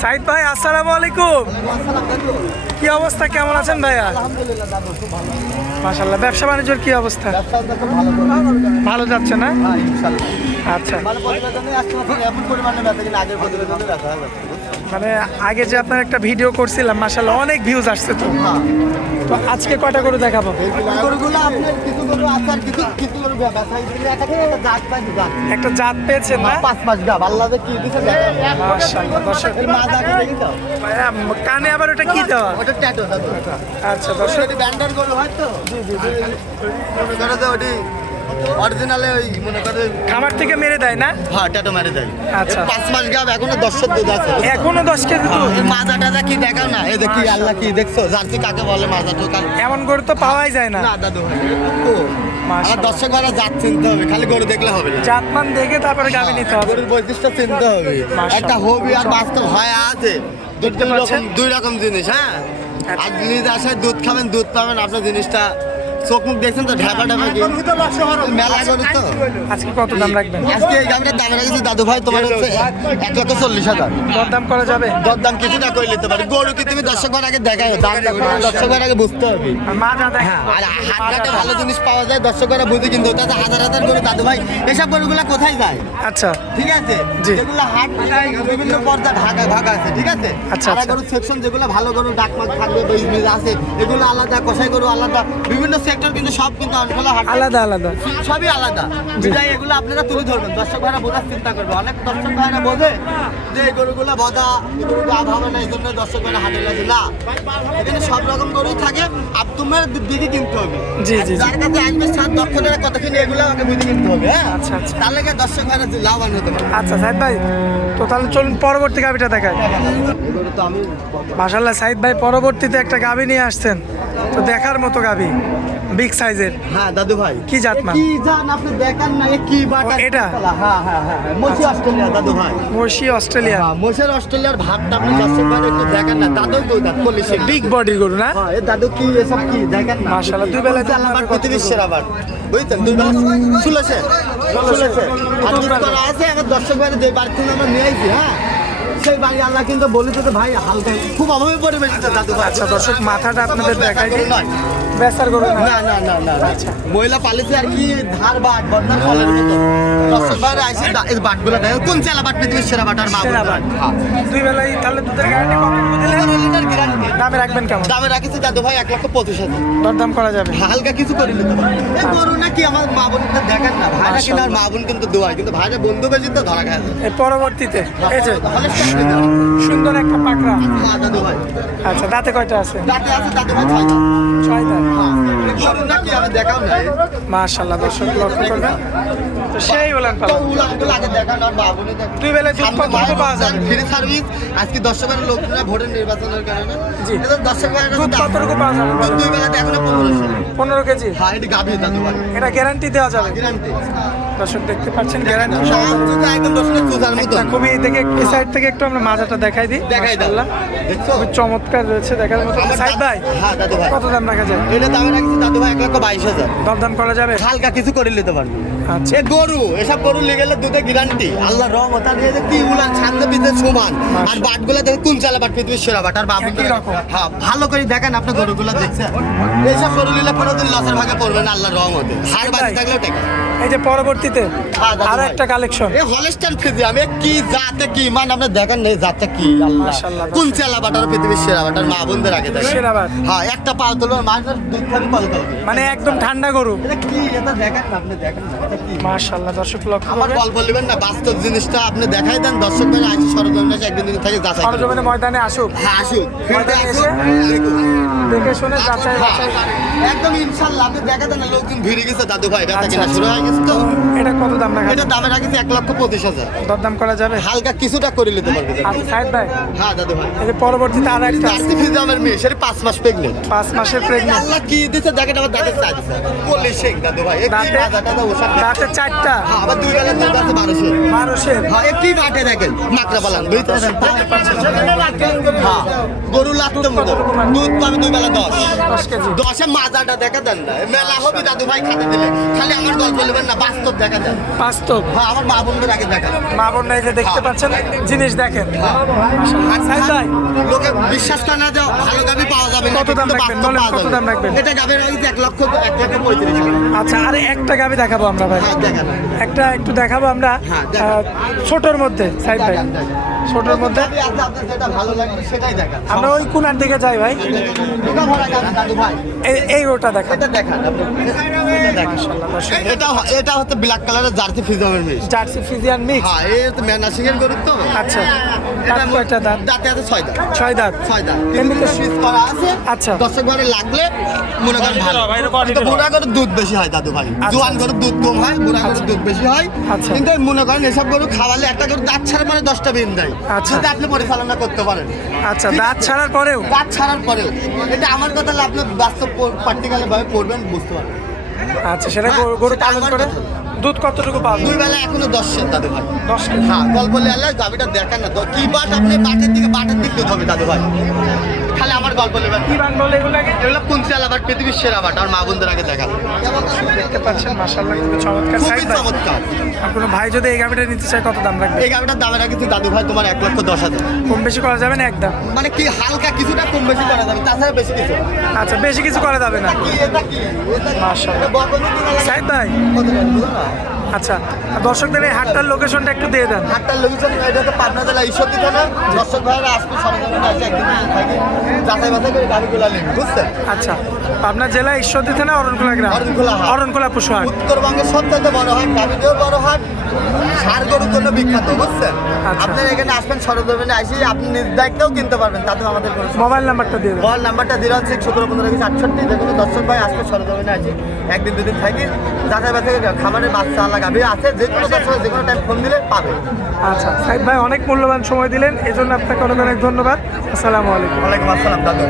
সাইদ ভাই আসসালামু আলাইকুম। কি অবস্থা, কেমন আছেন ভাইয়া? মাশাআল্লাহ। ব্যবসা বাণিজ্যের কি অবস্থা? ভালো যাচ্ছে না? আচ্ছা, মানে আগে যে আপনার একটা ভিডিও করছিলাম মাশাআল্লাহ অনেক ভিউজ আসছে। তো তো আজকে কয়টা করে দেখাবো? একটা জাত পেয়েছেন না? 5 মাস গাব আল্লাহ কি দিছে মাশাআল্লাহ। দর্শক ভাইয়া কানে আবার ওটা কি দেওয়া? ওটা ট্যাটু দাদু। আচ্ছা দর্শক, এটি ব্যান্ডার গরু হয় তো। জি জি জি। মনে করে যে ওটি অরিজিনালে ওই মনে করে খামার থেকে মেরে দেয় না? হ্যাঁ ট্যাটু মেরে দেয়। আচ্ছা, 5 মাস গাব এখনো 10 দুধ আছে। এখনো 10 কেজি দুধ? এই মাজাটা কি দেখাও না, এই দেখি আল্লাহ কি দেখছো জার্সি কাকে বলে মাজাটা কাল। এমন গরু তো পাওয়াই যায় না। না দাদু ভাই তো আমার দর্শক ভাইরা জাত চিনতে হবে, খালি গরু দেখলে হবে না। জাতমান দেখে তারপরে গাভী নিতে হবে। গরুর বৈশিষ্ট্য চিনতে হবে। একটা হবি আর বাস্তব হয় আছে দুই রকম জিনিস। হ্যাঁ, আজ নিজে আসায় দুধ খাবেন, দুধ পাবেন। আপনার জিনিসটা চোখ মুখ দেখছেন তো ঢাকা ঢাকা কি মেলা গরু তো। আজকে কত দাম রাখবেন? আজকে এই গাড়িটার দাম রেখেছি দাদু ভাই তোমার হচ্ছে 1,40,000। দরদাম করা যাবে? দরদাম কিছুটা করে নিতে পারি। গরু কি তুমি দর্শকবার আগে দেখায়, দাম দর্শকবার আগে বুঝতে হবে। আর মাজা দেখ। হ্যাঁ, আর হাটঘাটে ভালো জিনিস পাওয়া যায়, দর্শকরা বুঝে। কিন্তু ওটাতে হাজার হাজার গরু দাদু ভাই, এসব গরুগুলা কোথায় যায়? আচ্ছা ঠিক আছে, জি। যেগুলো হাট বিভিন্ন পর্যায়ে ভাগ আছে। ঠিক আছে, আচ্ছা, আলাদা আচ্ছা। গরু সেকশন যেগুলো ভালো গরু ডাকমাক থাকবে বীজ আছে, এগুলো আলাদা। কষাই গরু আলাদা, বিভিন্ন সেক্টর কিন্তু সব কিন্তু অঞ্চলে হাট আলাদা আলাদা। সবই আলাদা। বিদায় এগুলো আপনারা তুলে ধরবেন, দর্শক ভাইরা বোঝার চিন্তা করবে। অনেক দর্শক ভাইরা বোঝে যে এই গরুগুলো বোঝা, এই গরু লাভ হবে না, এই জন্য দর্শক ভাইরা হাটে লাগে না। এখানে সব রকম গরুই থাকে, আর তোমার দিকে কিনতে হবে। জি, জি, জি। যার কাছে আসবে সাত দক্ষতার কতখানি এগুলো আমাকে বুঝে কিনতে হবে। হ্যাঁ, আচ্ছা, আচ্ছা। তার লেগে দর্শক ভাইরা লাভবান হতে পারে। আচ্ছা সাইদ ভাই, তো তাহলে চলুন পরবর্তী গাভীটা দেখায়। এগুলো তো আমি মাশাআল্লাহ, সাইদ ভাই পরবর্তীতে একটা গাভী নিয়ে আসছেন, তো দেখার মতো গাভী, বিগ সাইজের। হ্যাঁ দাদু ভাই, কি জাত মান? কি জান আপনি দেখান না, এ কি বাটা? ও, এটা? হ্যাঁ হ্যাঁ হ্যাঁ, মসি অস্ট্রেলিয়া দাদু ভাই। মর্শি অস্ট্রেলিয়া। হ্যাঁ, মোশের অস্ট্রেলিয়ার ভাতটা আপনি দর্শক ভাই একটু দেখেন না। দাদু দুই দাঁত পলিশে বিগ বডির গরু না? হ্যাঁ, এ দাদু কি এসব কি দেখেন না। মাশাআল্লাহ, দুই বেলায় দুধ আল্লাহ পাবে কত পৃথিবীর গরু? সেরা বাট, বুঝছেন? দুই বেলা শুলেছে আর দুধ করা আছে। আমার দর্শক ভাই যে বাড়ি থেকে আমরা নিয়ে আইছি, হ্যাঁ, সেই বাড়ি আল্লাহ কিন্তু বলেছে যে ভাই হালকা খুব অভাবে পরিবেশ দাদু ভাই। আচ্ছা দর্শক, মাথাটা আপনাদের দেখাই দিই। নয়। বেচার গরু না? না না না না, আচ্ছা মহিলা পালিছে আর কি ধার বাট বদনার ফলের মতো। দর্শক ভাইরা আইসে এই বাটগুলো দেখো, কোন চেলা বাট পৃথিবীর সেরা বাট আর মা সেরা বাট। দুই বেলায় তাহলে দুধের গ্যারান্টি কত দিলে? দামে রাখবেন কেমন? দামে রাখিছি দাদু ভাই 1,25,000। দরদাম করা যাবে? হালকা কিছু করে নিতে পারে। এই গরু নাকি আমার মা বোনটা দেখেন না, ভাইরা কিন্তু আর মা বোন কিন্তু দোয়ায়, কিন্তু ভাইরা বন্ধু বেশি তো ধরা খায়। এর পরবর্তীতে এই যে তাহলে সুন্দর একটা পাকড়া। হ্যাঁ দাদু ভাই, আচ্ছা, দাঁতে কয়টা আছে? দাঁতে আছে দাদু ভাই 6টা। 6 দাঁত। হ্যাঁ, এই গরু নাকি আমি দেখাও না। মাশাআল্লাহ, দর্শক লক্ষ্য করবেন তো সেই বলেন তো উলানগুলো আগে দেখাও না, আর মা বোনে দেখো। দুই বেলায় দুধ কত পাওয়া যাবে? ফ্রি সার্ভিস আজকে দর্শকের লোকরা ভোটের নির্বাচনের কারণে জি। এদের দর্শকের দুধ কতটুকু পাওয়া যাবে? দুই বেলাতে এখনো 1500। 15 কেজি। হ্যাঁ, এটা গাভী দাদু ভাই, এটা গ্যারান্টি দেওয়া যাবে? গ্যারান্টি। দর্শক দেখতে পাচ্ছেন গ্যারান্টি একদম দর্শকের চুজার মতো। খুবই দেখে এই সাইড থেকে একটু আমরা মাজাটা দেখাই দিই। দেখাই দাও। মাশাআল্লাহ, দেখছো? খুবই চমৎকার রয়েছে দেখার মতো। আমার সাইদ ভাই, হ্যাঁ দাদু ভাই, কত দাম রাখা যায়? এটা দামে রাখছি দাদু ভাই 1,22,000। দরদাম করা যাবে? হালকা কিছু করে নিতে পারবে। আচ্ছা, এ গরু, এসব গরু লেগে গেলে দুধে গ্যারান্টি। আল্লাহ রহমত। আর এই যে কি উলান ছান্দে পিতে সমান, আর বাটগুলো দেখে কোন চালা বাট পৃথিবীর সেরা বাট আর বাবু একই রকম। হ্যাঁ, ভালো করে দেখেন আপনি গরুগুলো দেখছেন। এইসব গরু নিলে কোনোদিন লসের ভাগে পড়বে না আল্লাহর রহমতে। হার বাড়ি থাকলেও টেকা। এই যে পরবর্তীতে হ্যাঁ, দাদু আরো ভাই। একটা কালেকশন। এই হলস্টাইন ফ্রিজি আমি কি জাতে কি মান আপনি দেখেন না, এই জাতটা কি আল্লাহ। মাশাআল্লাহ, কোন চালা বাটার পৃথিবীর সেরা বাটার মা বোনদের আগে দেখেন। সেরা বাট। হ্যাঁ, একটা পাও তুলবে মাঝে দুধ খাবি কল করবে। মানে একদম ঠান্ডা গরু। এটা কি, এটা দেখেন না আপনি, দেখেন না এটা কি। মাশাআল্লাহ, দর্শক লক্ষ্য আমার করবেন। গল্প নেবেন না, বাস্তব জিনিসটা আপনি দেখাই দেন। দর্শক ভাই আসি সরজমিনে এসে একদিন থেকে যাচাই করুন। সরজমিনে ময়দানে আসুক, হ্যাঁ, আসুন ফিল্ডে ময়দানে আসুন, এসে দেখুন। দেখে শুনে যাচাই হ্যাঁ, বাছাই। একদম ইনশাআল্লাহ আপনি দেখা দেন না, লোকজন ভিড়ে গেছে দাদু ভাই, ব্যথা কিনা শুরু হয়ে গেছে তো। এটা কত দাম রাখা? এটা দামে রাখিছি 1,25,000। দরদাম করা যাবে? হালকা কিছুটা করে নিতে পারবে। আচ্ছা সাইদ ভাই, হ্যাঁ দাদু ভাই, এই যে পরবর্তীতে আর একটা আছে, জার্সি ফ্রিজামের মেয়ে, সেটা 5 মাস প্রেগনেন্ট। 5 মাসের প্রেগনেন্ট। আল্লাহ কি দিতে দেখেন, আমার দাঁতের সাইজ বললি শেখ দাদু ভাই, একটি দাঁতে মাথাটা তো ওষুধ। দাঁতে 4টা। হ্যাঁ, আবার দুই বেলা দুধ আছে 1200। 1200। হ্যাঁ, একটি মাঠে দেখেন মাকড়া পালান বুঝতে হ্যাঁ, গরু লাগতো মতো দুধ পাবে দুই বেলা 10 কেজি। 10-এ মাজাটা দেখা দেন না, মেলা হবে দাদু ভাই খাতে দিলে। খালি আমার গল্প নেবেন না, বাস্তব দেখা দেন। বাস্তব। হ্যাঁ, আমার মা বোনদের আগে দেখা। মা বোন এই যে দেখতে পাচ্ছেন জিনিস দেখেন। সাইদ ভাই লোকে বিশ্বাস করে না যে ভালো গাভি পাওয়া যাবে না, কত দাম কিন্তু রাখবেন? বাস্তব বলেন, পাওয়া কত যাবে। দাম রাখবেন? এটা গাভির রয়েছে 1,35,000। আচ্ছা, আরে একটা গাবি দেখাবো আমরা ভাই, হ্যাঁ দেখেন, একটা একটু দেখাবো আমরা হ্যাঁ, দেখান। ছোটর মধ্যে সাইদ ভাই, দেখেন, দেখেন। ছোটর মধ্যে গাভি আছে, আপনার যেটা ভালো লাগবে সেটাই দেখান। আমরা ওই কোনার দিকে যাই ভাই, দুটো ভরা গাভি দাদু ভাই, এই রোটা দেখা। এটা দেখান আপনি। এটা দেখান। এটা হচ্ছে ব্ল্যাক কালারের জার্সি ফিজামের মিক্স। জার্সি ফিজিয়ান মিক্স। হ্যাঁ, এই তো ম্যানাসিং এর গরু তো। আচ্ছা, এটা দাঁত কয়টা দাঁত? দাঁতে আছে 6 দাঁত। 6 দাঁত। 6 দাঁত। এমনিতে পিস করা আছে। আচ্ছা। দর্শক ঘরে লাগলে মনে করেন ভালো। কিন্তু বুড়া গরুর দুধ বেশি হয় দাদু ভাই। জোয়ান গরুর দুধ কম হয়, বুড়া গরুর দুধ বেশি হয়। আচ্ছা। কিন্তু মনে করেন এসব গরু খাওয়ালে একটা গরু দাঁত ছাড়ার পরে 10টা বিন দেয়। আচ্ছা। যদি আপনি পরিচালনা করতে পারেন। আচ্ছা, দাঁত ছাড়ার পরেও দাঁত ছাড়ার পরেও এটা আমার কথা হলো আপনি বাস্তব প্র্যাকটিক্যালি ভাবে পড়বেন, বুঝতে পারবেন। আচ্ছা, সেটা হ্যাঁ, গরু সেটা পালন আমার করে কথা। দুধ কতটুকু পাবে? দুই বেলা এখনো 10 সের দাদু ভাই। 10। হ্যাঁ, গল্প লেলে গাভিটা দেখান না তো কি বাট আপনি বাটের দিক দুধ হবে দাদু ভাই। খালি আমার গল্প নেবেন। কি বান বলে এগুলাকে? এগুলো কুঞ্চিয়াল আবার পৃথিবীর সেরা বাট আর মা বোনদের আগে দেখা দেখতে পাচ্ছেন মাশাআল্লাহ, খুবই চমৎকার। খুবই সাইদ ভাই, চমৎকার। আর কোনো ভাই যদি এই গাবিটা নিতে চায় কত দাম রাখবে? এই গাভিটার দামের আগে কিন্তু দাদু ভাই তোমার 1,10,000। কম বেশি করা যাবে না একদম? মানে কি হালকা কিছুটা কম বেশি করা যাবে, তাছাড়া বেশি কিছু না। আচ্ছা, বেশি কিছু করা যাবে না। কি এটা কি মাশাআল্লাহ। সাইদ ভাই, কত টাকা বুঝো না? আচ্ছা, আর দর্শকদের এই হাটটার লোকেশনটা একটু দিয়ে দেন। হাটটার লোকেশন এটা হচ্ছে পাবনা জেলা ঈশ্বরদী থানা। দর্শক ভাইরা আসবে সরঞ্জাম আছে একদিন থাকে যাচাই বাছাই করে গাড়িগুলো নেবে, বুঝছেন? আচ্ছা, পাবনা জেলা ঈশ্বরদী থানা অরণখোলা গ্রাম, অরণখোলা হাট। অরণখোলা পশুহাট। উত্তরবঙ্গের সবচেয়ে বড় হাট, গাভীদেও বড় হাট, ষাঁড় গরুর জন্য বিখ্যাত, বুঝছেন? আচ্ছা। আপনারা এখানে আসবেন সরজমিনে আসি, আপনি নিজ দায়িত্বেও কিনতে পারবেন, তাতেও আমাদের কোনো মোবাইল নাম্বারটা দিয়ে দেন। মোবাইল নাম্বারটা 016-17-15-68। যে কোনো দর্শক ভাই আসবে সরজমিনে আসি, একদিন দুদিন থাকি যাচাই বাছাই করে খামারের বাচ্চা আলা গাভী আছে, যে কোনো দর্শক যে কোনো টাইম ফোন দিলে পাবে। আচ্ছা, সাইদ ভাই অনেক মূল্যবান সময় দিলেন, এই জন্য আপনাকে অনেক অনেক ধন্যবাদ। আসসালামু আলাইকুম। ওয়ালাইকুম আসসালাম দাদু।